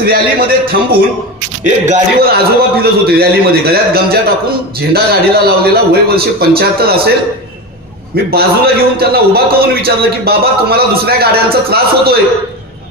ज्यावेळेस रॅलीमध्ये थांबून एक गाडीवर आजोबा फिरत होते रॅलीमध्ये, गळ्यात गमजा टाकून झेंडा गाडीला लावलेला, वय वर्ष 75 असेल. मी बाजूला घेऊन त्यांना उभा करून विचारलं की बाबा तुम्हाला दुसऱ्या गाड्यांचा त्रास होतोय,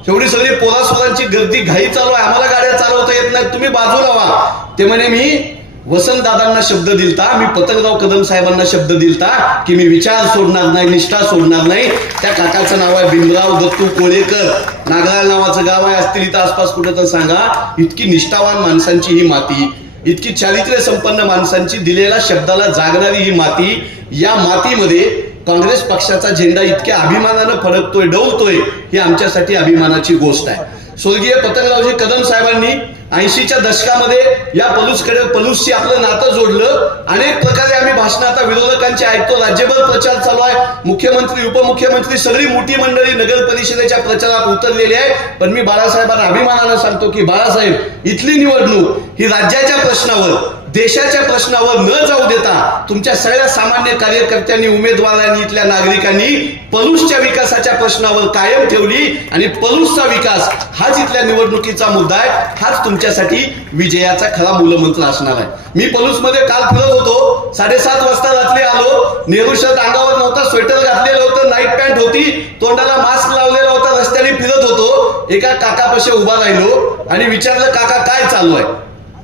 एवढी सगळी पोरासोरांची गर्दी घाई चालू आहे, आम्हाला गाड्या चालवता येत नाहीत, तुम्ही बाजूला व्हा. ते म्हणे मी वसंत दादांना शब्द दिलता, मी पतंगराव कदम साहेबांना शब्द दिलता की मी विचार सोडणार नाही, निष्ठा सोडणार नाही. त्या काकाचं नाव आहे भीमराव दत्तू कोळेकर, नागराळ नावाचं गाव आहे, असतील इथं आसपास कुठं तर सांगा. इतकी निष्ठावान माणसांची ही माती, इतकी चारित्र्य संपन्न माणसांची, दिलेल्या शब्दाला जागणारी ही माती, या मातीमध्ये काँग्रेस पक्षाचा झेंडा इतक्या अभिमानानं फडकतोय, डौलतोय, ही आमच्यासाठी अभिमानाची गोष्ट आहे. स्वर्गीय पतंगरावजी कदम साहेबांनी 80च्या दशकामध्ये या पलूसशी आपलं नातं जोडलं. अनेक प्रकारे आम्ही भाषण आता विरोधकांची ऐकतो, राज्यभर प्रचार चालू आहे, मुख्यमंत्री उपमुख्यमंत्री सगळी मोठी मंडळी नगर परिषदेच्या प्रचारात उतरलेली आहे. पण मी बाळासाहेबांना अभिमानानं सांगतो की बाळासाहेब, इथली निवडणूक ही राज्याच्या प्रश्नावर, देशाच्या प्रश्नावर न जाऊ देता तुमच्या सगळ्या सामान्य कार्यकर्त्यांनी, उमेदवारांनी, इथल्या नागरिकांनी पलूसच्या विकासाच्या प्रश्नावर कायम ठेवली आणि पलूसचा विकास हाच इथल्या निवडणुकीचा मुद्दा आहे, हाच तुमच्यासाठी विजयाचा खरा मूलमंत्र असणार आहे. मी पलूसमध्ये काल फिरत होतो, 7:30 वाजता रात्री आलो. नेहरू शर्ट अंगावर नव्हता, स्वेटर घातलेलं होतं, नाईट पॅन्ट होती, तोंडाला मास्क लावलेला होता, रस्त्याने फिरत होतो. एका काकापाशी उभा राहिलो आणि विचारलं काका काय चालू आहे.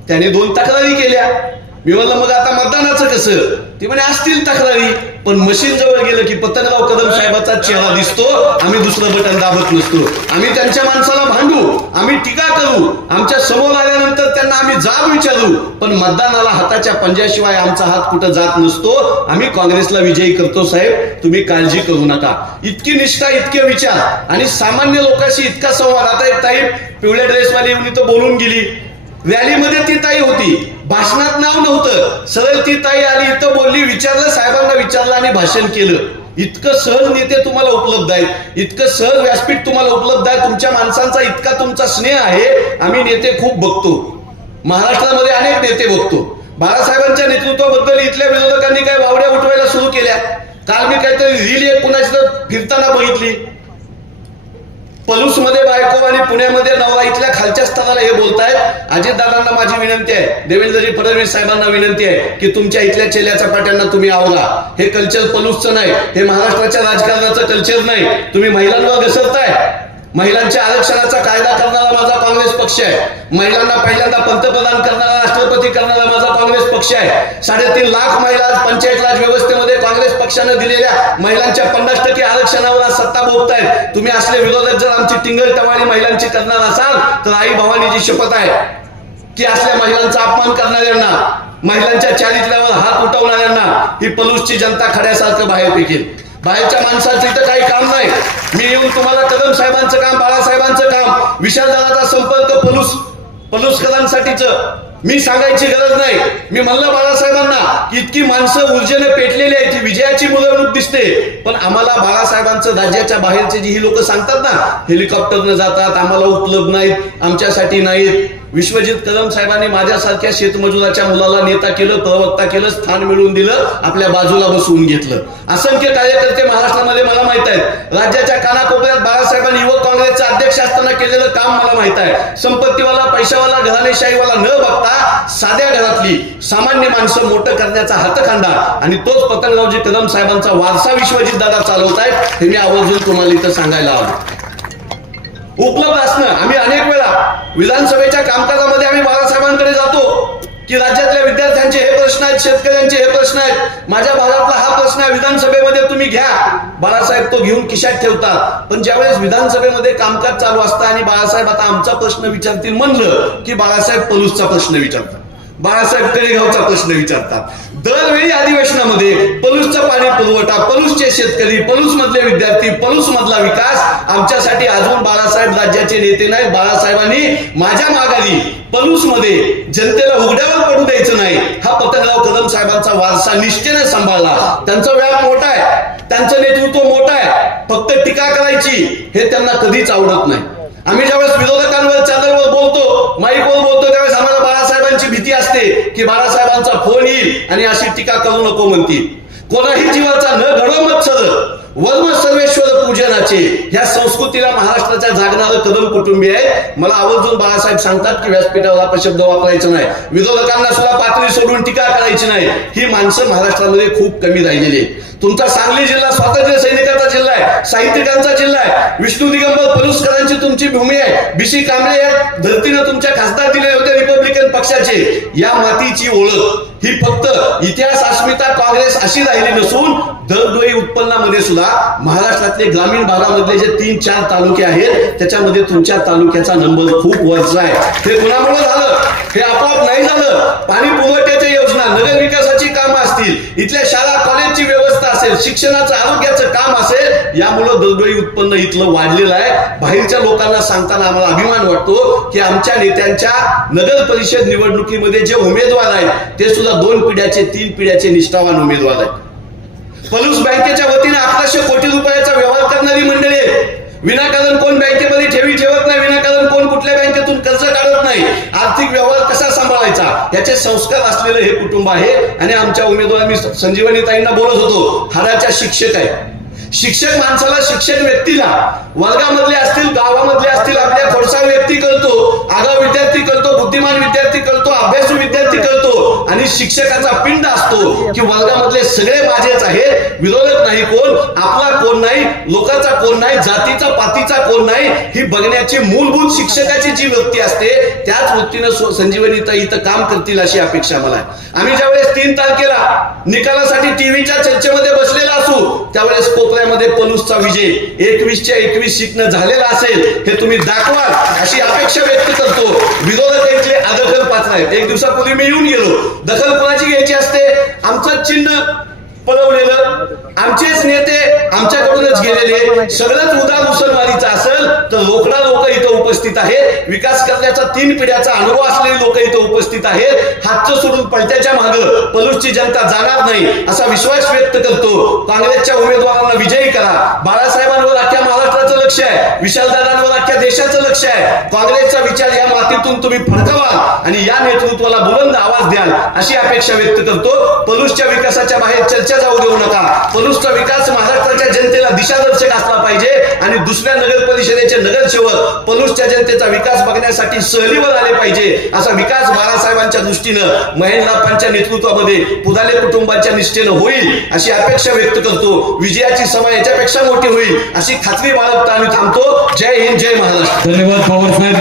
त्याने 2 तक्रारी केल्या. मी म्हणलं मग आता मतदानाचं कसं. ती म्हणे असतील तक्रारी, पण मशीन जवळ गेलं की पतंगराव कदम साहेबाचा चेहरा दिसतो, आम्ही दुसरं बटन दाबत नसतो. आम्ही त्यांच्या माणसाला भांडू, आम्ही टीका करू, आमच्या समोर आल्यानंतर त्यांना आम्ही जाब विचारू, पण मतदानाला हाताच्या पंजाशिवाय आमचा हात कुठं जात नसतो. आम्ही काँग्रेसला विजयी करतो साहेब, तुम्ही काळजी करू नका. इतकी निष्ठा, इतके विचार आणि सामान्य लोकांशी इतका संवाद. आता एक ताई पिवळ्या ड्रेसवाली येऊन इथं बोलून गेली. रॅलीमध्ये ती ताई होती, भाषणात नाव नव्हतं, सरळ ती ताई आली, इथं बोलली, विचारलं, साहेबांना विचारलं आणि भाषण केलं. इतकं सहज नेते तुम्हाला उपलब्ध आहेत, इतकं सहज व्यासपीठ तुम्हाला उपलब्ध आहे, तुमच्या माणसांचा इतका तुमचा स्नेह आहे. आम्ही नेते खूप बघतो, महाराष्ट्रामध्ये अनेक नेते बघतो. बाळासाहेबांच्या नेतृत्वाबद्दल इथल्या विरोधकांनी काय वावड्या उठवायला सुरू केल्या. काल मी काहीतरी रील एक पुन्हा फिरताना बघितली. पलूसमध्ये बायको आणि पुण्यामध्ये नवरा, इथल्या खालच्या स्तराला हे बोलतायत. अजितदादांना माझी विनंती आहे, देवेंद्रजी फडणवीस साहेबांना विनंती आहे की तुमच्या इथल्या चेल्याच्या पाट्यांना तुम्ही आवरा. हे कल्चर पलूसचं नाही, हे महाराष्ट्राच्या राजकारणाचं कल्चर नाही. तुम्ही महिलांवर घसरताय. महिलांच्या आरक्षणाचा कायदा करणारा माझा काँग्रेस पक्ष आहे, महिलांना पहिल्यांदा पंतप्रधान करणारा, राष्ट्रपती करणारा माझा काँग्रेस पक्ष आहे. 3.5 लाख महिला पंचायत राज व्यवस्थेमध्ये काँग्रेस पक्षानं दिलेल्या महिलांच्या 50% आरक्षणावर आज सत्ता भोगतायत. तुम्ही असले विरोधक जर आमची टिंगल टवाळी महिलांची करणार असाल तर आई भवानीची शपथ आहे की असल्या महिलांचा अपमान करणाऱ्यांना, महिलांच्या चारित्र्यावर हात उठवणाऱ्यांना ही पलूसची जनता खड्यासारखं बाहेर फेकेल. बाहेरच्या माणसाचं इथं काही काम नाही. मी येऊन तुम्हाला कदम साहेबांचं काम, बाळासाहेबांचं काम, विशालदादाचा संपर्क पलूसकरांसाठीच मी सांगायची गरज नाही. मी म्हणलं बाळासाहेबांना की इतकी माणसं ऊर्जेने पेटलेली आहेत, विजयाची मिरवणूक दिसते, पण आम्हाला बाळासाहेबांचं राज्याच्या बाहेरचे जी ही लोक सांगतात ना, हेलिकॉप्टरनं जातात, आम्हाला उपलब्ध नाहीत, आमच्यासाठी नाहीत. विश्वजित कदम साहेबांनी माझ्यासारख्या शेतमजुराच्या मुलाला नेता केलं, प्रवक्ता केलं, स्थान मिळवून दिलं, आपल्या बाजूला बसवून घेतलं. असंख्य कार्यकर्ते महाराष्ट्रामध्ये मला माहित आहेत. राज्याच्या कानाकोपऱ्यात बाळासाहेबांनी युवक काँग्रेसचा अध्यक्ष असताना केलेलं काम मला माहित आहे. संपत्तीवाला, पैशावाला, घराणेशाहीवाला न बघता साध्या घरातली सामान्य माणसं मोठं करण्याचा हातखंडा आणि तोच पतंगरावजी कदम साहेबांचा वारसा विश्वजित दादा चालवतायत, हे मी आवर्जून तुम्हाला इथं सांगायला हवं. उपलब्ध असणं, आम्ही अनेक वेळा विधानसभेच्या कामकाजामध्ये आम्ही बाळासाहेबांकडे जातो की राज्यातल्या विद्यार्थ्यांचे हे प्रश्न आहेत, शेतकऱ्यांचे हे प्रश्न आहेत, माझ्या भागातला हा प्रश्न आहे, विधानसभेमध्ये तुम्ही घ्या. बाळासाहेब तो घेऊन खिशात ठेवतात. पण ज्यावेळेस विधानसभेमध्ये कामकाज चालू असतं आणि बाळासाहेब आता आमचा प्रश्न विचारतील म्हणलं की बाळासाहेब पलूसचा प्रश्न विचारतात, बाळासाहेब तळेगावचा प्रश्न विचारतात. दरवेळी अधिवेशनामध्ये पलूसचा पाणी पुरवठा, पलूसचे शेतकरी, पलूस मधले विद्यार्थी, पलूस मधला विकास, आमच्यासाठी अजून बाळासाहेब राज्याचे नेते नाहीत. बाळासाहेबांनी माझ्या माघारी पलूसमध्ये जनतेला उघड्यावर पडू द्यायचं नाही, हा पतंगराव कदम साहेबांचा वारसा निष्ठेने सांभाळला. त्यांचा व्याप मोठा आहे, त्यांचं नेतृत्व मोठं आहे, फक्त टीका करायची हे त्यांना कधीच आवडत नाही. आम्ही ज्यावेळेस विरोधकांवर, चॅनलवर बोलतो, माईकवर बोलतो, त्यावेळेस आम्हाला बाळासाहेबांची भीती असते की बाळासाहेबांचा फोन येईल आणि अशी टीका करू नको म्हणतील. कोणाही जीवाचा न घडो मत्सर, वर्म सर्वेश्वर पूजनाचे ह्या संस्कृतीला महाराष्ट्राच्या जागणारं कदम कुटुंबीय आहे. मला आवर्जून बाळासाहेब सांगतात की व्यासपीठावर अपशब्द वापरायचा नाही, विरोधकांना सुद्धा पातळी सोडून टीका करायची नाही. ही माणसं महाराष्ट्रामध्ये खूप कमी राहिलेली आहेत. तुमचा सांगली जिल्हा स्वातंत्र्य सैनिकाचा जिल्हा आहे, साहित्यिकांचा जिल्हा आहे, विष्णू दिगंबर पलुसकरांची तुमची भूमी आहे, बीसी कांबळे या धर्तीनं तुमच्या खासदार दिले होते रिपब्लिकन पक्षाचे. या मातीची ओळख ही फक्त इतिहास अस्मिता काँग्रेस अशी राहिली नसून दरडोई उत्पन्नामध्ये सुद्धा महाराष्ट्रातले ग्रामीण भागामधले जे 3-4 तालुके आहेत त्याच्यामध्ये तुमच्या तालुक्याचा नंबर खूप वरचा आहे. हे कुणामुळे झालं? हे आपोआप नाही झालं. पाणी पुरवठ्याच्या योजना, नगर विकासाची कामं असतील, इथल्या शाळा कॉलेजची व्यवस्था असेल, शिक्षणाचं आरोग्याचं काम असेल, यामुळे दरडोई उत्पन्न इथलं वाढलेलं आहे. बाहेरच्या लोकांना सांगताना आम्हाला अभिमान वाटतो की आमच्या नेत्यांच्या नगर परिषद निवडणुकीमध्ये जे उमेदवार आहेत ते सुद्धा 2 पिढ्याचे 3 पिढ्याचे निष्ठावान उमेदवार आहेत. पलूस बँकेच्या वतीने 1100 कोटी रुपयाचा व्यवहार करणारी मंडळी आहे. विनाकारण कोण बँकेमध्ये ठेवी ठेवत नाही, विनाकारण कोण कुठल्या बँकेतून कर्ज काढत नाही. आर्थिक व्यवहार कसा सांभाळायचा याचे संस्कार असलेलं हे कुटुंब आहे. आणि आमच्या उमेदवार मी संजीवनीताईंना बोलत होतो, हाडाच्या शिक्षक आहे. शिक्षक माणसाला, शिक्षक व्यक्तीला वर्गामधले असतील, गावामधले असतील, आपल्या खोडसा व्यक्ती कळतो, आगाऊ विद्यार्थी कळतो, बुद्धिमान विद्यार्थी कळतो, अभ्यासू विद्यार्थी कळतो. आणि शिक्षकाचा पिंड असतो की वर्गामधले सगळे माझेच आहेत, विरोधक नाही कोण, आपला कोण नाही, लोकांचा कोण नाही, जातीचा पातीचा कोण नाही, ही बघण्याची मूलभूत शिक्षकाची जी वृत्ती असते त्याच वृत्तीनं संजीवनीताई इथं काम करतील अशी अपेक्षा मला आहे. आम्ही ज्यावेळेस 3 तारखेला निकालासाठी टीव्हीच्या चर्चेमध्ये बसलेला असू त्यावेळेस कोपऱ्यामध्ये पलूसचा विजय 21च्या 21 सीटनं झालेला असेल हे तुम्ही दाखवा अशी अपेक्षा व्यक्त करतो. विरोधक इथले अदखल पात्र आहेत. 1 दिवसापूर्वी मी येऊन गेलो. दखल कोणाची घ्यायची असते? आमचं चिन्ह पळवलेलं, आमचेच नेते आमच्याकडूनच गेलेले, सगळंच उदार उसनवारीचं असेल तर रोकडा लोक इथं उपस्थित आहेत. विकास करण्याचा 3 पिढ्याचा अनुभव असलेले लोक इथं उपस्थित आहेत. हातचं सोडून पलट्याच्या मागं पलूसची जनता जाणार नाही असा विश्वास व्यक्त करतो. काँग्रेसच्या उमेदवारांना विजयी करा. बाळासाहेबांवर अख्ख्या महाराष्ट्राचं लक्ष आहे, विशालदादांवर अख्ख्या देशाचं लक्ष आहे. काँग्रेसचा विचार या मातीतून तुम्ही फडकवा आणि या नेतृत्वाला बुलंद आवाज द्याल अशी अपेक्षा व्यक्त करतो. पलूसच्या विकासाच्या बाहेर चर्चा जाऊ देऊ नका. पलूसचा विकास महाराष्ट्राच्या जनतेला दिशादर्शक असला पाहिजे आणि दुसऱ्या नगर परिषदेचे नगरसेवक पलूसच्या जनतेचा विकास बघण्यासाठी सहलीवर आले पाहिजे. असा विकास बाळासाहेबांच्या दृष्टीनं महेंद्रप्पांच्या नेतृत्वामध्ये पुदाले कुटुंबाच्या निष्ठेनं होईल अशी अपेक्षा व्यक्त करतो. विजयाची सभा याच्यापेक्षा मोठी होईल अशी खात्री बाळगता आम्ही थांबतो. जय हिंद, जय महाराष्ट्र. धन्यवाद पवार साहेब.